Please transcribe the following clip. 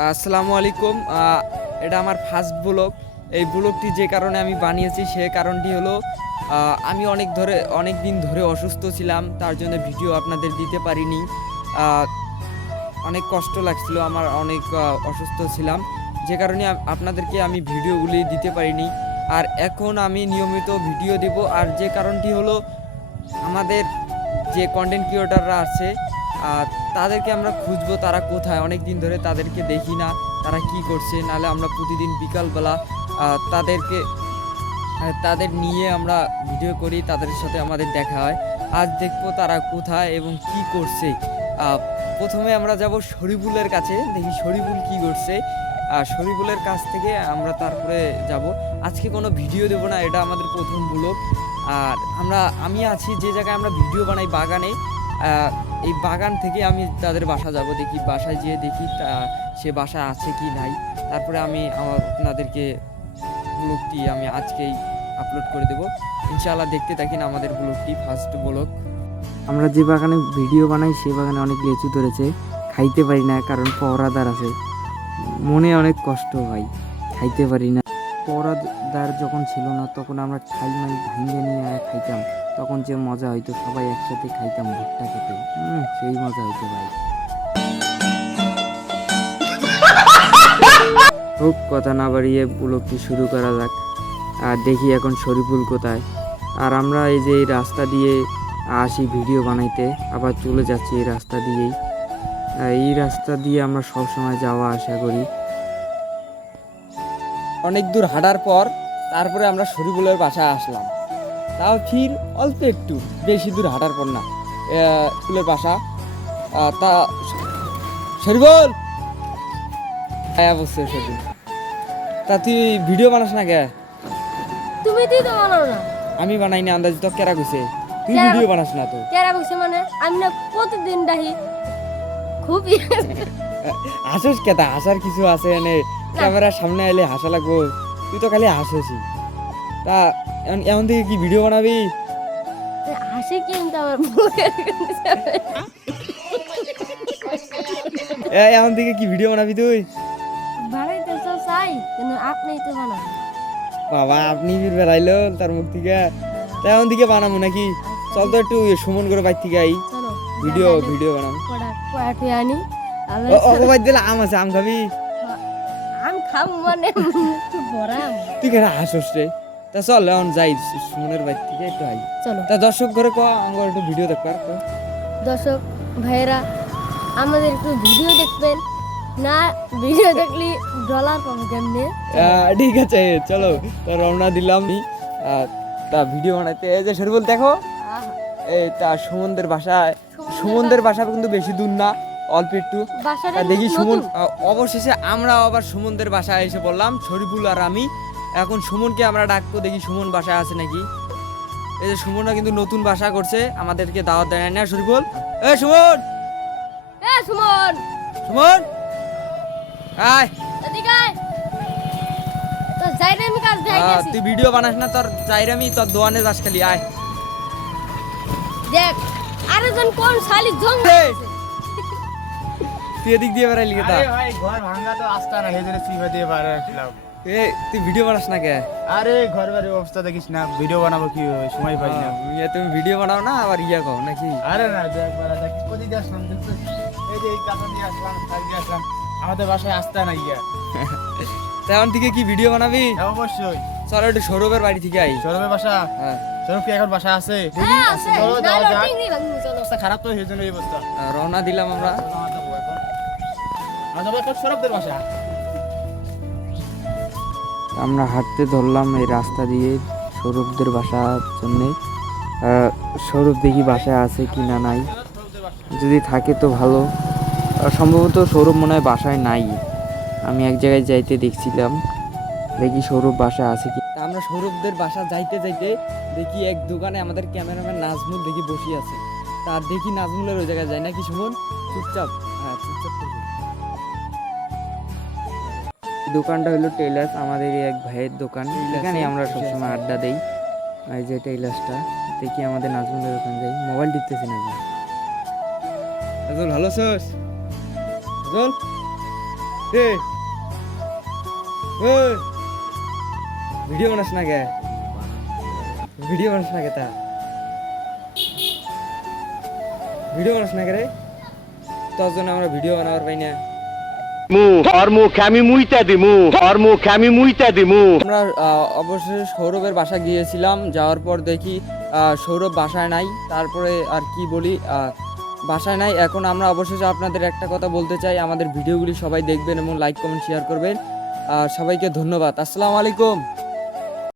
আসসালামু আলাইকুম। এটা আমার ফার্স্ট ব্লগ এই ব্লগটি যে কারণে আমি বানিয়েছি সে কারণটি হলো আমি অনেক ধরে, অনেক দিন ধরে অসুস্থ ছিলাম, তার জন্য ভিডিও আপনাদের দিতে পারিনি। অনেক কষ্ট লাগছিল, আমার অনেক অসুস্থ ছিলাম। যে কারণে আপনাদেরকে আমি ভিডিওগুলি দিতে পারিনি। আর এখন আমি নিয়মিত ভিডিও দেব। আর যে কারণটি হলো, আমাদের যে কন্টেন্ট ক্রিয়েটাররা আছে তাদেরকে আমরা খুঁজবো তারা কোথায়? অনেক দিন ধরে তাদেরকে দেখি না, তারা কি করছে? নাহলে আমরা প্রতিদিন বিকালবেলা তাদেরকে তাদের নিয়ে আমরা ভিডিও করি, তাদের সাথে আমাদের দেখা হয়। আজ দেখব তারা কোথায় এবং কি করছে। প্রথমে আমরা যাব শরীফুলের কাছে, দেখি শরীফুল কি করছে। আর শরীফুলের কাছ থেকে আমরা তারপরে যাব। আজকে কোনো ভিডিও দেবো না, এটা আমাদের প্রথম ব্লগ। আর আমরা, আমি আছি যে জায়গায় আমরা ভিডিও বানাই বাগানে। এই বাগান থেকে আমি তাদের বাসা যাব, দেখি বাসায় যেয়ে দেখি তা- সে বাসায় আছে কি নাই। তারপরে আমি আমার আপনাদেরকে ব্লগটি আমি আজকেই আপলোড করে দেবো। ইনশাআল্লাহ দেখতে থাকি না আমাদের ব্লগটি ফার্স্ট ব্লগ আমরা যে বাগানে ভিডিও বানাই, সে বাগানে অনেক লিচু ধরেছে। খাইতে পারি না, কারণ পহরাদার আছে। মনে অনেক কষ্ট হয়, খাইতে পারি না। পহরাদার যখন ছিল না, তখন আমরা ঠাই মাই ভাঙে নিয়ে খাইতাম। তখন যে মজা হইতো, সবাই একসাথে খাইতাম ভুট্টা খেতে। সেই মজা হইতো ভাই। খুব কথা না বাড়িয়ে ব্লগটি শুরু করা যাক। আর দেখি এখন শরীফুল কোথায়। আর আমরা এই যে এই রাস্তা দিয়ে আসি ভিডিও বানাইতে, আবার চলে যাচ্ছি এই রাস্তা দিয়েই। এই রাস্তা দিয়ে আমরা সব সময় যাওয়া আসা করি। অনেক দূর হাঁটার পর তারপরে আমরা শরীফুলের বাসায় আসলাম। তাও ফির অল্প একটু বেশি দূর হাঁটার পর না। ফুলের বাসা। তা শরীফুল! বসছে শরীফুল। তা তুই ভিডিও বানাস না কে? তুমি তুই তো বানাও না। আমি বানাই না আন্দাজ তো কেরা কইছে? তুই ভিডিও বানাস না তো। কেরা কইছে মানে? আমি না প্রতিদিন হাসিস কেতা হাসার কিছু আছে এনে ক্যামেরার সামনে এলে হাসা লাগবো। তুই তো খালি হাসিসই তা এমন- থেকে কি ভিডিও বানাবি? হাসি কিন্তু আমার এমন থেকে কি ভিডিও বানাবি তুই? বানাইতে তো চাই কিন্তু আপনি তো বানান। বাবা আপনি ফির বেড়াইলো তার মুখ থেকে। তা এমন দিকে বানাবো নাকি? চল তো একটু সুমন করে বাইর থেকে আই। ভিডিও ভিডিও বানাবো। আনি। ও ও দিলে আম আছে আম খাবি? আমি খাব মানে বড় আম। তুই কেন হাসস রে তা চল এখন যাই সুমনের বাইর থেকে একটু আই চলো। তা দর্শক করে ক আমার একটু ভিডিও দেখবার। দর্শক ভাইয়েরা আমাদের একটু ভিডিও দেখবেন। না ভিডিও দেখলে ডলার পাবো কেমনে? ঠিক আছে চলো। তা রওনা দিলাম তা ভিডিও বানাইতে এই যে শরীফুল দেখো? এই তা সুমনদের বাসায় সুমনদের বাসা কিন্তু বেশি দূর না। অল্প একটু। দেখি সুমন অবশেষে আমরা আবার সুমনদের বাসায় এসে বললাম শরীফুল আর আমি। এখন সুমনকে আমরা ডাকবো দেখি সুমন বাসায় আছে নাকি। এই যে সুমনরা কিন্তু নতুন বাসা করছে আমাদেরকে দাওয়াত দেয় না শরীফুল? এ সুমন! এ সুমন! সুমন! আয়। তুই ভিডিও বানাস না তোর চাইরামি তোর দোয়ানে যাস খালি আয়। দেখ আরেকজন কোন শালি জং এই! তুই এদিক দিয়ে বেড়াইলি কে তা? আরে ভাই ঘর ভাঙা তো আসতা না হেজরে সিভা দিয়ে বার এ তুই ভিডিও বানাস না কে? আরে ঘর বাড়ির অবস্থা দেখিস না ভিডিও বানাবো কি সময় পাই না। ইয়ে তুমি ভিডিও বানাও না আবার ইয়া কও নাকি? আরে না দেখ বাড়া দেখ কোদি দিয়ে আসলাম এই যে এই দিয়ে আসলাম দিয়ে আসলাম আমাদের বাসায় আসতা না ইয়া। তেমন থেকে কি ভিডিও বানাবি? হ্যাঁ, অবশ্যই। চলো একটু সৌরভের বাড়ি থেকে আই সৌরভের বাসা? হ্যাঁ। সৌরভ কি এখন বাসা আছে? হ্যাঁ চলো খারাপ তো সেই জন্য এই অবস্থা। রওনা দিলাম আমরা। আমরা হাঁটতে ধরলাম এই রাস্তা দিয়ে সৌরভদের বাসার জন্যে। সৌরভ দেখি বাসায় আছে কি না নাই। যদি থাকে তো ভালো। সম্ভবত সৌরভ মনে হয় বাসায় নাই। আমি এক জায়গায় যাইতে দেখছিলাম। দেখি সৌরভ বাসায় আছে কি তা আমরা সৌরভদের বাসা যাইতে যাইতে দেখি এক দোকানে আমাদের ক্যামেরাম্যান নাজমুল দেখি বসে আছে। তার দেখি নাজমুলের ওই জায়গায় যায় নাকি সুমন? চুপচাপ। হ্যাঁ চুপচাপ দোকানটা হলো টেইলার্স আমাদের এই এক ভাইয়ের দোকান। এখানে আমরা সবসময় আড্ডা দেই। এই যে টেইলার্সটা দেখি আমাদের নাজমুলের দোকান যাই। মোবাইল টিপতেছি না নাজমুল ভালো আছোস? নাজমুল এ এ ভিডিও বানাস না কে? ভিডিও বানাস না কে তা? ভিডিও বানাস না কে রে? তোর জন্য আমরা ভিডিও বানাবার পাই না। মু আর মুখ মুইতা দিমু আর মুখ আমি মুইতা দিমু। আমরা অবশেষে সৌরভের বাসা গিয়েছিলাম, যাওয়ার পর দেখি সৌরভ বাসায় নাই, তারপরে আর কি বলি বাসায় নাই। এখন আমরা অবশেষে আপনাদের একটা কথা বলতে চাই, আমাদের ভিডিওগুলি সবাই দেখবেন এবং লাইক কমেন্ট শেয়ার করবেন। সবাইকে ধন্যবাদ। আসসালামু আলাইকুম।